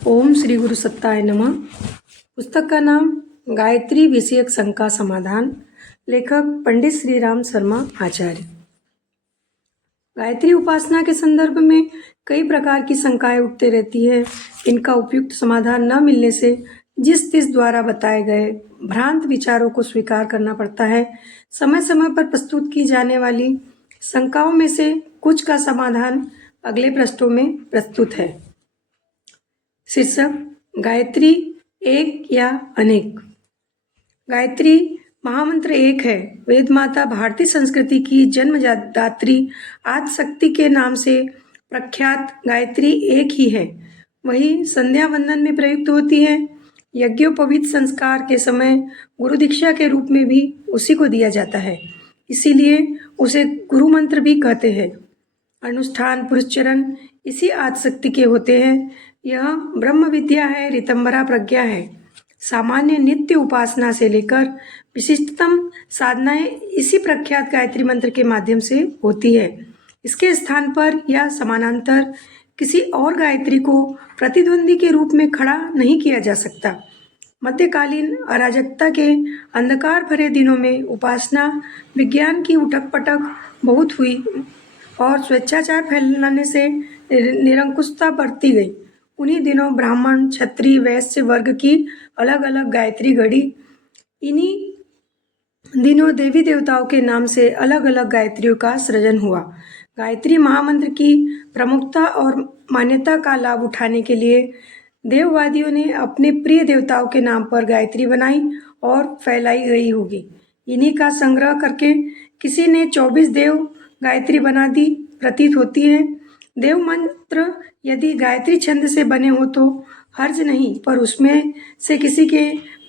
ओम श्री गुरु सत्ताय नमः। पुस्तक का नाम गायत्री विषयक शंका समाधान। लेखक पंडित श्री राम शर्मा आचार्य। गायत्री उपासना के संदर्भ में कई प्रकार की शंकाएं उठते रहती है। इनका उपयुक्त समाधान न मिलने से जिस तिस द्वारा बताए गए भ्रांत विचारों को स्वीकार करना पड़ता है। समय समय पर प्रस्तुत की जाने वाली शंकाओं में से कुछ का समाधान अगले पृष्ठों में प्रस्तुत है। शीर्षक गायत्री एक या अनेक। गायत्री महामंत्र एक है। वेद माता भारतीय संस्कृति की जन्मदात्री आदि शक्ति के नाम से प्रख्यात गायत्री एक ही है। वही संध्या वंदन में प्रयुक्त होती है। यज्ञोपवीत संस्कार के समय गुरु दीक्षा के रूप में भी उसी को दिया जाता है, इसीलिए उसे गुरु मंत्र भी कहते हैं। अनुष्ठान पुरस्चरण इसी आदि शक्ति के होते हैं। यह ब्रह्म विद्या है, ऋतंबरा प्रज्ञा है। सामान्य नित्य उपासना से लेकर विशिष्टतम साधनाएं इसी प्रख्यात गायत्री मंत्र के माध्यम से होती है। इसके स्थान पर या समानांतर किसी और गायत्री को प्रतिद्वंदी के रूप में खड़ा नहीं किया जा सकता। मध्यकालीन अराजकता के अंधकार भरे दिनों में उपासना विज्ञान की उठक पटक बहुत हुई और स्वेच्छाचार फैलाने से निरंकुशता बढ़ती गई। उन्हीं दिनों ब्राह्मण क्षत्रिय वैश्य वर्ग की अलग अलग गायत्री घड़ी। इन्हीं दिनों देवी देवताओं के नाम से अलग अलग गायत्रियों का सृजन हुआ। गायत्री महामंत्र की प्रमुखता और मान्यता का लाभ उठाने के लिए देववादियों ने अपने प्रिय देवताओं के नाम पर गायत्री बनाई और फैलाई गई होगी। इन्हीं का संग्रह करके किसी ने 24 देव गायत्री बना दी प्रतीत होती है। देव मंत्र यदि गायत्री छंद से बने हो तो हर्ज नहीं, पर उसमें से किसी के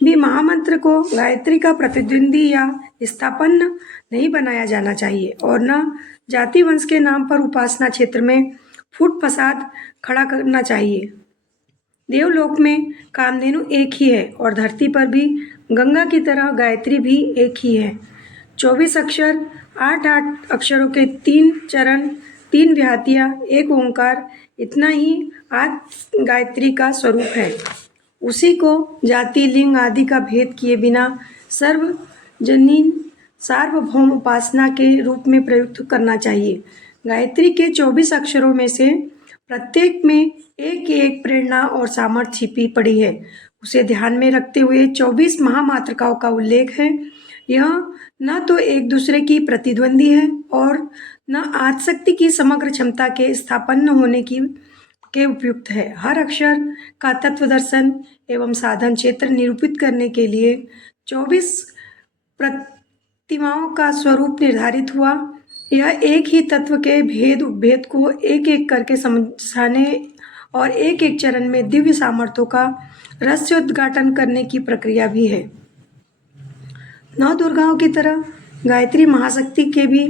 भी महामंत्र को गायत्री का प्रतिद्वंदी या स्थापन्न नहीं बनाया जाना चाहिए और न जाति वंश के नाम पर उपासना क्षेत्र में फूट फसाद खड़ा करना चाहिए। देवलोक में कामधेनु एक ही है और धरती पर भी गंगा की तरह गायत्री भी एक ही है। 24 अक्षर, 8 अक्षरों के 3 चरण, 3 व्याहतियाँ, 1 ओंकार, इतना ही आदि गायत्री का स्वरूप है। उसी को जाति लिंग आदि का भेद किए बिना सर्वजनीन सार्वभौम उपासना के रूप में प्रयुक्त करना चाहिए। गायत्री के 24 अक्षरों में से प्रत्येक में एक एक प्रेरणा और सामर्थ्य छिपी पड़ी है। उसे ध्यान में रखते हुए 24 महामातृकाओं का उल्लेख है। यह न तो एक दूसरे की प्रतिद्वंदी है और न आदिशक्ति की समग्र क्षमता के स्थापन्न होने के उपयुक्त है। हर अक्षर का तत्व दर्शन एवं साधन क्षेत्र निरूपित करने के लिए 24 प्रतिमाओं का स्वरूप निर्धारित हुआ। यह एक ही तत्व के भेद उपभेद को एक एक करके समझाने और एक एक चरण में दिव्य सामर्थ्यों का रहस्योद्घाटन करने की प्रक्रिया भी है। 9 दुर्गाओं की तरह गायत्री महाशक्ति के भी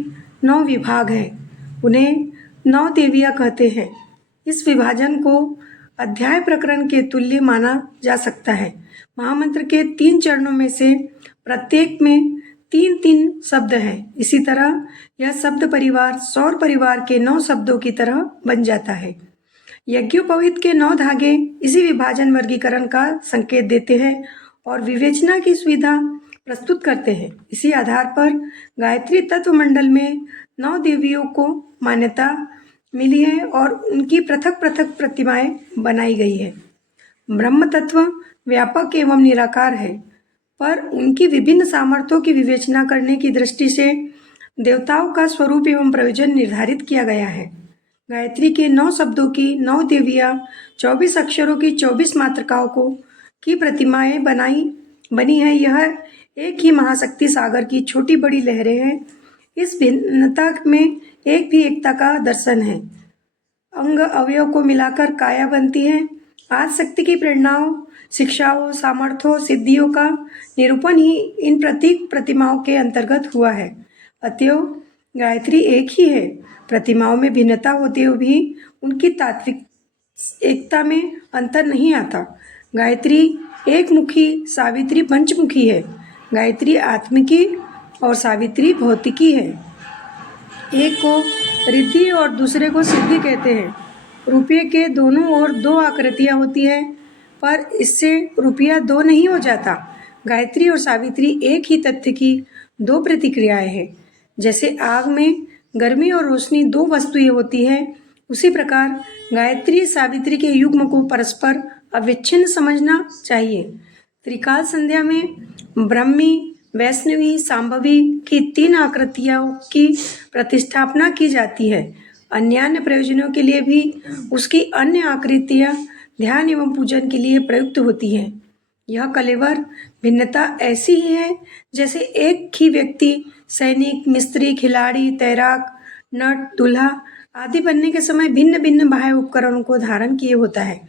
9 विभाग हैं। उन्हें 9 देवियाँ कहते हैं। इस विभाजन को अध्याय प्रकरण के तुल्य माना जा सकता है। महामंत्र के 3 चरणों में से प्रत्येक में 3-3 शब्द हैं। इसी तरह यह शब्द परिवार सौर परिवार के 9 शब्दों की तरह बन जाता है। यज्ञोपवीत के 9 धागे इसी विभाजन वर्गीकरण का संकेत देते हैं और विवेचना की सुविधा प्रस्तुत करते हैं। इसी आधार पर गायत्री तत्व मंडल में 9 देवियों को मान्यता मिली है और उनकी पृथक पृथक प्रतिमाएं बनाई गई है। ब्रह्म तत्व व्यापक एवं निराकार है, पर उनकी विभिन्न सामर्थ्यों की विवेचना करने की दृष्टि से देवताओं का स्वरूप एवं प्रयोजन निर्धारित किया गया है। गायत्री के 9 शब्दों की 9 देवियाँ, 24 अक्षरों की 24 मातृकाओं की प्रतिमाएं बनी है। यह एक ही महाशक्ति सागर की छोटी बड़ी लहरें हैं। इस भिन्नता में एक भी एकता का दर्शन है। अंग अवयव को मिलाकर काया बनती है। आदि शक्ति की प्रेरणाओं, शिक्षाओं, सामर्थ्यों, सिद्धियों का निरूपण ही इन प्रतीक प्रतिमाओं के अंतर्गत हुआ है। अतएव गायत्री एक ही है। प्रतिमाओं में भिन्नता होते हुए भी उनकी तात्विक एकता में अंतर नहीं आता। गायत्री एक मुखी, सावित्री पंचमुखी है। गायत्री आत्मिकी और सावित्री भौतिकी है। एक को रिद्धि और दूसरे को सिद्धि कहते हैं। रुपये के दोनों ओर दो आकृतियाँ होती है, पर इससे रुपया दो नहीं हो जाता। गायत्री और सावित्री एक ही तथ्य की दो प्रतिक्रियाएं हैं। जैसे आग में गर्मी और रोशनी दो वस्तुएं होती है, उसी प्रकार गायत्री सावित्री के युग्म को परस्पर अविच्छिन्न समझना चाहिए। त्रिकाल संध्या में ब्रह्मी, वैष्णवी, सांभवी की तीन आकृतियों की प्रतिस्थापना की जाती है। अन्यान्य प्रयोजनों के लिए भी उसकी अन्य आकृतियां ध्यान एवं पूजन के लिए प्रयुक्त होती हैं। यह कलेवर भिन्नता ऐसी ही है जैसे एक ही व्यक्ति सैनिक, मिस्त्री, खिलाड़ी, तैराक, नट, दूल्हा आदि बनने के समय भिन्न भिन्न बाह्य उपकरणों को धारण किए होता है,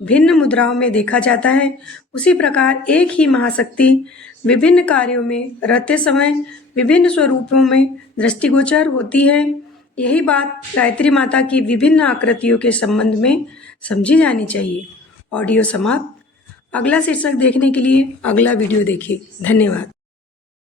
भिन्न मुद्राओं में देखा जाता है। उसी प्रकार एक ही महाशक्ति विभिन्न कार्यों में रहते समय विभिन्न स्वरूपों में दृष्टिगोचर होती है। यही बात गायत्री माता की विभिन्न आकृतियों के संबंध में समझी जानी चाहिए। ऑडियो समाप्त। अगला शीर्षक देखने के लिए अगला वीडियो देखिए। धन्यवाद।